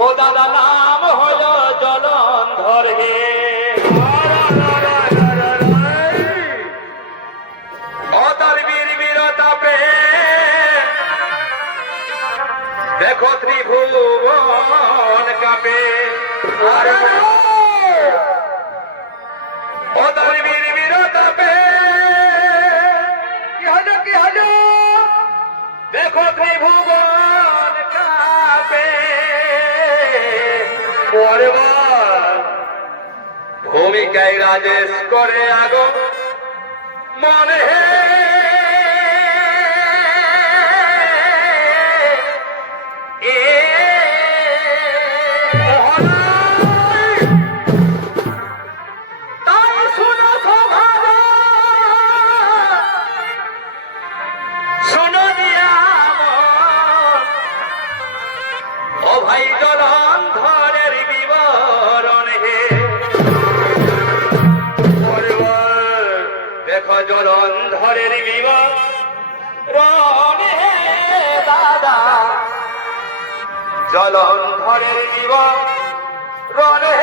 ও দাদা নাম হল জলন্ধর হে দেখো ত্রিভুবন কাপে। ও তার বীর বীরতাপে কি হলো কি হলো? দেখো ত্রিভুবন পরবার। ভূমিকায় রাজেশ করে আগম মনে হে ঘরের বিবাহ রনে দাদা। জলন ঘরের জীবন রনে